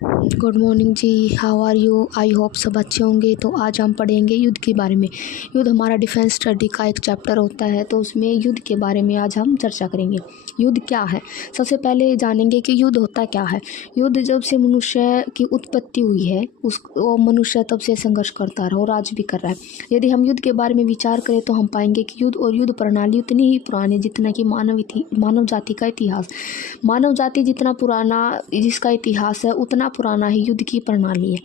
Good morning ji. How are you? I hope सब अच्छे होंगे। तो आज हम पढ़ेंगे युद्ध के बारे में। युद्ध हमारा डिफेंस स्टडी का एक चैप्टर होता है, तो उसमें युद्ध के बारे में आज हम चर्चा करेंगे। युद्ध क्या है? सबसे पहले जानेंगे कि युद्ध होता क्या है। युद्ध जब से मनुष्य की उत्पत्ति हुई है वो मनुष्य तब से संघर्ष करता रहा और आज भी कर रहा है। यदि हम युद्ध के बारे में विचार करें तो हम पाएंगे कि युद्ध और युद्ध प्रणाली उतनी ही पुरानी जितना कि मानव जाति का इतिहास। मानव जाति जितना पुराना जिसका इतिहास है उतना पुराना ही युद्ध की प्रणाली है।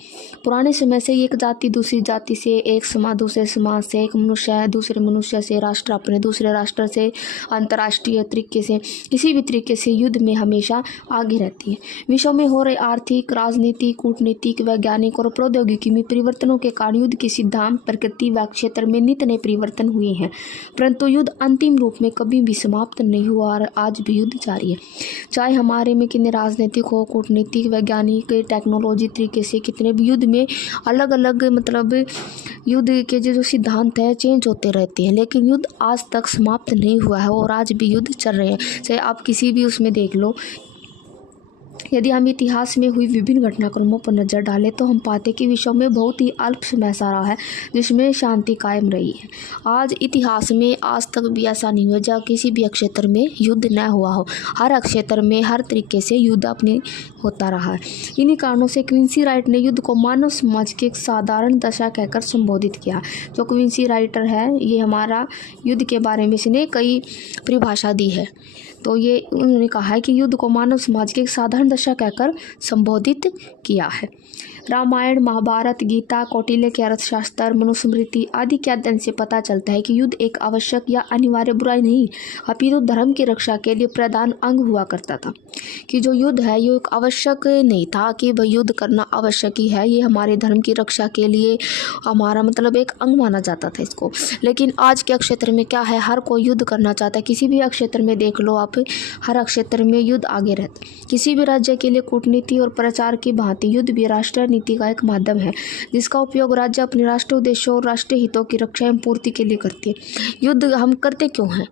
पुराने समय से एक जाति दूसरी जाति से, एक समाज दूसरे समाज से, एक मनुष्य है दूसरे मनुष्य से, राष्ट्र अपने दूसरे राष्ट्र से, अंतर्राष्ट्रीय तरीके से, किसी भी तरीके से युद्ध में हमेशा आगे रहती है। विश्व में हो रहे आर्थिक, राजनीतिक, कूटनीतिक, वैज्ञानिक और प्रौद्योगिकी में परिवर्तनों के कारण युद्ध के सिद्धांत, प्रकृति व क्षेत्र में नित नए परिवर्तन हुए हैं, परंतु युद्ध अंतिम रूप में कभी भी समाप्त नहीं हुआ और आज भी युद्ध जारी है। चाहे हमारे में कितने राजनीतिक हो, कूटनीतिक, वैज्ञानिक, टेक्नोलॉजी तरीके से कितने भी युद्ध में अलग अलग युद्ध के जो सिद्धांत है चेंज होते रहते हैं, लेकिन युद्ध आज तक समाप्त नहीं हुआ है और आज भी युद्ध चल रहे हैं। चाहे आप किसी भी उसमें देख लो। यदि हम इतिहास में हुई विभिन्न घटनाक्रमों पर नज़र डालें तो हम पाते कि विश्व में बहुत ही अल्प समय ऐसा रहा है जिसमें शांति कायम रही है। आज इतिहास में आज तक भी ऐसा नहीं हुआ जहाँ किसी भी क्षेत्र में युद्ध न हुआ हो। हर क्षेत्र में हर तरीके से युद्ध अपने होता रहा है। इन्हीं कारणों से क्विंसी राइट ने युद्ध को मानव समाज की एक साधारण दशा कहकर संबोधित किया। जो क्विंसी राइटर है ये हमारा युद्ध के बारे में इसने कई परिभाषा दी है। तो ये उन्होंने कहा है कि युद्ध को मानव समाज की एक साधारण दशा कहकर संबोधित किया है। रामायण, महाभारत, गीता, कौटिल्य के अर्थशास्त्र, मनुस्मृति आदि के अध्ययन से पता चलता है कि युद्ध एक आवश्यक या अनिवार्य बुराई नहीं अपितु धर्म की रक्षा के लिए प्रधान अंग हुआ करता था। कि जो युद्ध है ये एक आवश्यक नहीं था कि भाई युद्ध करना आवश्यक ही है, ये हमारे धर्म की रक्षा के लिए हमारा एक अंग माना जाता था इसको। लेकिन आज के क्षेत्र में क्या है, हर कोई युद्ध करना चाहता है। किसी भी क्षेत्र में देख लो आप, हर क्षेत्र में युद्ध आगे रहता है। किसी भी राज्य के लिए कूटनीति और प्रचार की भांति युद्ध भी राष्ट्रीय नीति का एक माध्यम है जिसका उपयोग राज्य अपने राष्ट्रीय उद्देश्यों और राष्ट्रीय हितों की रक्षा एवं पूर्ति के लिए करती है। युद्ध हम करते क्यों हैं?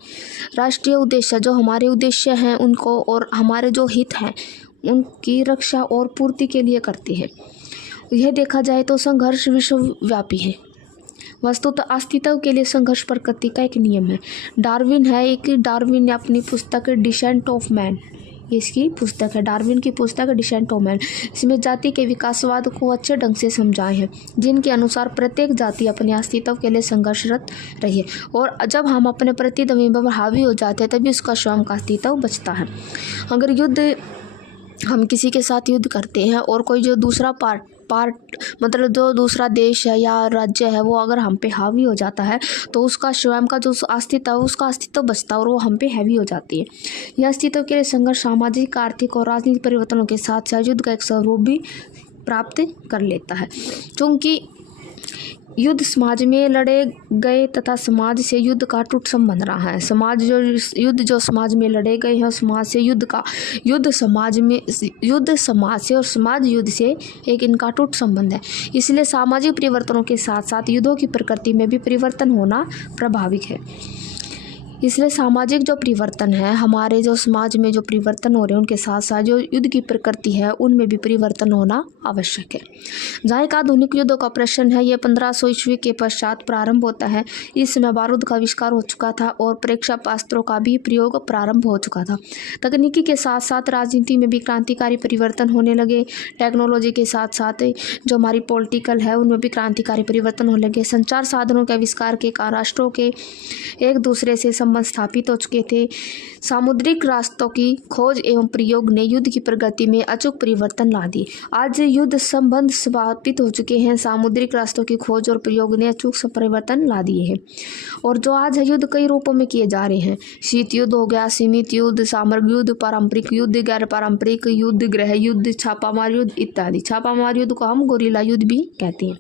राष्ट्रीय उद्देश्य जो हमारे उद्देश्य हैं उनको और हमारे जो हित हैं उनकी रक्षा और पूर्ति के लिए करते हैं। यह देखा जाए तो संघर्ष विश्वव्यापी है। वस्तुतः अस्तित्व के लिए संघर्ष प्रकृति का एक नियम है। डार्विन ने अपनी पुस्तक डिसेंट ऑफ मैन, ये इसकी पुस्तक है, डार्विन की पुस्तक डिसेंट ऑफ मैन, इसमें जाति के विकासवाद को अच्छे ढंग से समझाए हैं, जिनके अनुसार प्रत्येक जाति अपने अस्तित्व के लिए संघर्षरत रही है और जब हम अपने प्रतिद्वंदी पर हावी हो जाते हैं तभी उसका स्वयं का अस्तित्व बचता है। अगर हम किसी के साथ युद्ध करते हैं और कोई जो दूसरा जो दूसरा देश है या राज्य है वो अगर हम पे हावी हो जाता है तो उसका स्वयं का जो अस्तित्व है उसका अस्तित्व बचता है और वो हम पे हैवी हो जाती है। यह अस्तित्व के लिए संघर्ष सामाजिक, आर्थिक और राजनीतिक परिवर्तनों के साथ साथ युद्ध का एक स्वरूप भी प्राप्त कर लेता है। क्योंकि युद्ध समाज में लड़े गए तथा समाज से युद्ध का टूट संबंध रहा है। जो समाज में लड़े गए हैं समाज से युद्ध समाज से और समाज युद्ध से एक इनका टूट संबंध है। इसलिए सामाजिक परिवर्तनों के साथ साथ युद्धों की प्रकृति में भी परिवर्तन होना स्वाभाविक है। इसलिए सामाजिक जो परिवर्तन है, हमारे जो समाज में जो परिवर्तन हो रहे हैं उनके साथ साथ जो युद्ध की प्रकृति है उनमें भी परिवर्तन होना आवश्यक है। जहाँ एक आधुनिक युद्धों का प्रश्न है, यह 1500 ईस्वी के पश्चात प्रारंभ होता है। इस समय बारूद का आविष्कार हो चुका था और प्रेक्षास्त्रों का भी प्रयोग प्रारंभ हो चुका था। तकनीकी के साथ साथ राजनीति में भी क्रांतिकारी परिवर्तन होने लगे। टेक्नोलॉजी के साथ साथ जो हमारी पॉलिटिकल है उनमें भी क्रांतिकारी परिवर्तन होने लगे। संचार साधनों के आविष्कार के कारण राष्ट्रों के एक दूसरे से संबंध स्थापित हो चुके थे। सामुद्रिक रास्तों की खोज एवं प्रयोग ने युद्ध की प्रगति में अचूक परिवर्तन ला दिए। आज युद्ध संबंध स्थापित हो चुके हैं। सामुद्रिक रास्तों की खोज और प्रयोग ने अचूक परिवर्तन ला दिए हैं और जो आज है युद्ध कई रूपों में किए जा रहे हैं। शीत युद्ध हो गया, सीमित युद्ध, सामरिक युद्ध, पारंपरिक युद्ध, गैर पारंपरिक युद्ध, गृह युद्ध, छापामार युद्ध इत्यादि। छापामार युद्ध को हम गोरिल्ला युद्ध भी कहते हैं।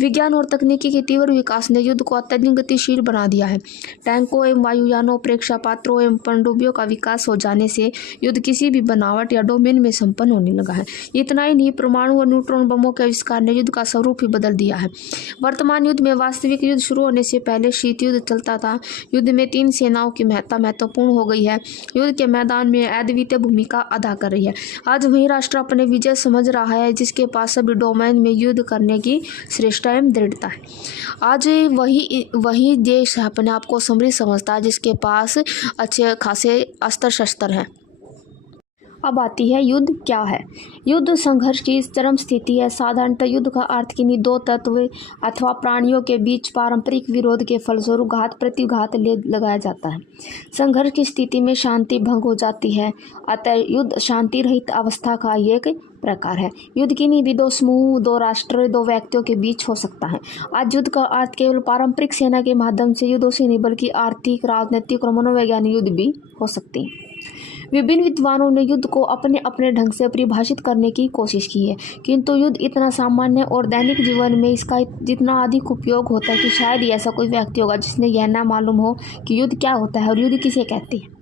विज्ञान और तकनीकी के तीव्र विकास ने युद्ध को अत्यधिक गतिशील बना दिया है। टैंकों एवं वायुयानों, प्रेक्षा पात्रों एवं पनडुब्बियों का विकास हो जाने से युद्ध किसी भी बनावट या डोमेन में संपन्न होने लगा है। इतना ही नहीं, परमाणु और न्यूट्रॉन बमों के आविष्कार ने युद्ध का स्वरूप ही बदल दिया है। वर्तमान युद्ध में वास्तविक युद्ध शुरू होने से पहले शीत युद्ध चलता था। युद्ध में 3 सेनाओं की महत्ता महत्वपूर्ण हो गई है, युद्ध के मैदान में अद्वितीय भूमिका अदा कर रही है। आज वही राष्ट्र अपने विजय समझ रहा है जिसके पास सभी डोमेन में युद्ध करने की श्रेष्ठता एवं दृढ़ता है। आज वही देश अपने आप को समृद्ध समझता है जिसके पास अच्छे खासे अस्त्र शस्त्र हैं। अब आती है युद्ध क्या है। युद्ध संघर्ष की चरम स्थिति है। साधारणतः युद्ध का अर्थ किन्हीं 2 तत्व अथवा प्राणियों के बीच पारंपरिक विरोध के फलस्वरूप घात प्रतिघात लगाया जाता है। संघर्ष की स्थिति में शांति भंग हो जाती है, अतः युद्ध शांति रहित अवस्था का एक प्रकार है। युद्ध किन्हीं भी 2 समूह, 2 राष्ट्र, 2 व्यक्तियों के बीच हो सकता है। आज युद्ध का अर्थ केवल पारंपरिक सेना के माध्यम से युद्धों से नहीं बल्कि आर्थिक, राजनीतिक और मनोवैज्ञानिक युद्ध भी हो सकते हैं। विभिन्न विद्वानों ने युद्ध को अपने अपने ढंग से परिभाषित करने की कोशिश की है, किंतु युद्ध इतना सामान्य और दैनिक जीवन में इसका जितना अधिक उपयोग होता है कि शायद ही ऐसा कोई व्यक्ति होगा जिसने यह न मालूम हो कि युद्ध क्या होता है और युद्ध किसे कहते हैं।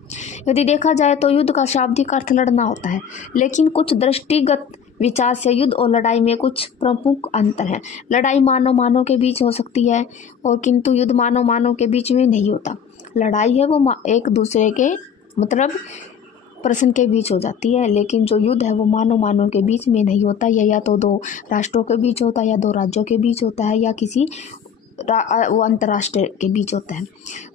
यदि देखा जाए तो युद्ध का शाब्दिक अर्थ लड़ना होता है, लेकिन कुछ दृष्टिगत विचार से युद्ध और लड़ाई में कुछ प्रमुख अंतर है। लड़ाई मानव मानव के बीच हो सकती है और किंतु युद्ध मानव मानव के बीच में नहीं होता। लड़ाई है वो एक दूसरे के मतलब पर्सन के बीच हो जाती है, लेकिन जो युद्ध है वो मानव मानव के बीच में नहीं होता। या तो 2 राष्ट्रों के बीच होता है, या 2 राज्यों के बीच होता है, या किसी वो अंतर्राष्ट्रीय के बीच होता है।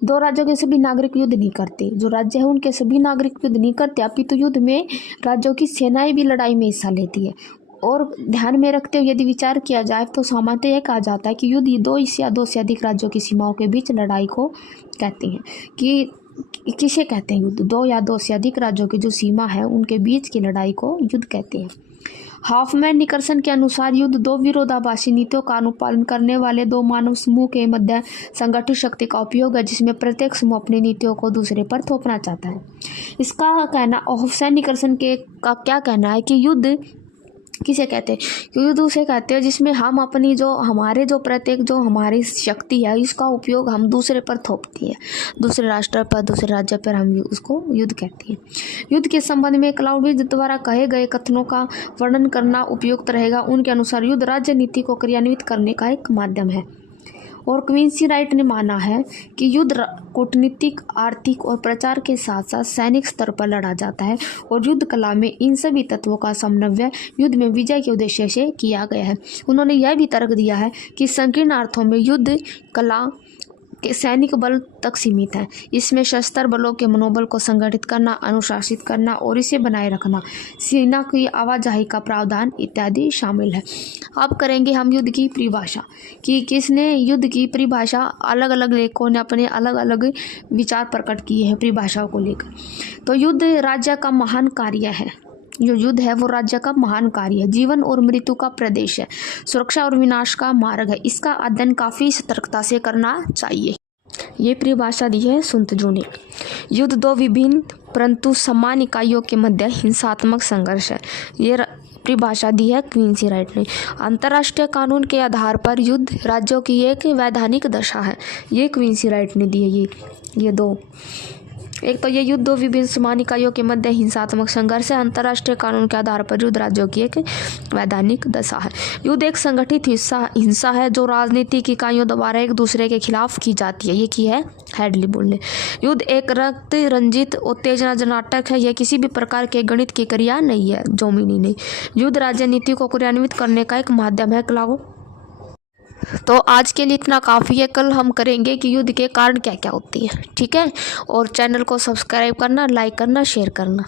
2 राज्यों के सभी नागरिक युद्ध नहीं करते, जो राज्य है उनके सभी नागरिक युद्ध नहीं करते, अपितु युद्ध में राज्यों की सेनाएं भी लड़ाई में हिस्सा लेती है। और ध्यान में रखते हुए यदि विचार किया जाए तो सामान्यतः यह कहा जाता है कि युद्ध 2 या 2 से अधिक राज्यों की सीमाओं के बीच लड़ाई को कहते हैं। कि किसे कहते हैं युद्ध? 2 या 2 से अधिक राज्यों की जो सीमा है उनके बीच की लड़ाई को युद्ध कहते हैं। हॉफमैन निकर्सन के अनुसार युद्ध 2 विरोधाभासी नीतियों का अनुपालन करने वाले 2 मानव समूह के मध्य संगठित शक्ति का उपयोग है, जिसमें प्रत्येक समूह अपनी नीतियों को दूसरे पर थोपना चाहता है। इसका कहना हॉफमैन निकर्सन का क्या कहना है कि युद्ध किसे कहते हैं? युद्ध उसे कहते हैं जिसमें हम अपनी जो हमारी शक्ति है इसका उपयोग हम दूसरे पर थोपती है, दूसरे राष्ट्र पर, दूसरे राज्य पर, हम उसको युद्ध कहते हैं। युद्ध के संबंध में क्लाउडविज द्वारा कहे गए कथनों का वर्णन करना उपयुक्त रहेगा। उनके अनुसार युद्ध राज्य नीति को क्रियान्वित करने का एक माध्यम है। और क्विंसी राइट ने माना है कि युद्ध कूटनीतिक, आर्थिक और प्रचार के साथ साथ सैनिक स्तर पर लड़ा जाता है और युद्ध कला में इन सभी तत्वों का समन्वय युद्ध में विजय के उद्देश्य से किया गया है। उन्होंने यह भी तर्क दिया है कि संकीर्ण अर्थों में युद्ध कला के सैनिक बल तक सीमित है। इसमें सशस्त्र बलों के मनोबल को संगठित करना, अनुशासित करना और इसे बनाए रखना, सेना की आवाजाही का प्रावधान इत्यादि शामिल है। अब करेंगे हम युद्ध की परिभाषा कि किसने युद्ध की परिभाषा, अलग अलग लेखकों ने अपने अलग अलग विचार प्रकट किए हैं परिभाषाओं को लेकर। तो युद्ध राज्य का महान कार्य है। जो युद्ध है वो राज्य का महान कार्य है, जीवन और मृत्यु का प्रदेश है, सुरक्षा और विनाश का मार्ग है। इसका अध्ययन काफ़ी सतर्कता से करना चाहिए। ये परिभाषा दी है सुन तजू ने। युद्ध 2 विभिन्न परंतु समान इकाइयों के मध्य हिंसात्मक संघर्ष है। ये परिभाषा दी है क्विंसी राइट ने। अंतर्राष्ट्रीय कानून के आधार पर युद्ध राज्यों की एक वैधानिक दशा है। ये क्विंसी राइट ने दी है। ये 2, एक तो ये युद्ध 2 विभिन्न समान इकाइयों के मध्य हिंसात्मक संघर्ष है। अंतर्राष्ट्रीय कानून के आधार पर युद्ध राज्यों की एक वैधानिक दशा है। युद्ध एक संगठित हिंसा है जो राजनीतिक इकाइयों द्वारा एक दूसरे के खिलाफ की जाती है। ये की है हेडली बुल ने। युद्ध एक रक्त रंजित उत्तेजना नाटक है। यह किसी भी प्रकार के गणित की क्रिया नहीं है। जोमिनी ने। युद्ध राज्य नीति को क्रियान्वित करने का एक माध्यम है। क्लाओ। तो आज के लिए इतना काफ़ी है। कल हम करेंगे कि युद्ध के कारण क्या क्या होती है। ठीक है, और चैनल को सब्सक्राइब करना, लाइक करना, शेयर करना।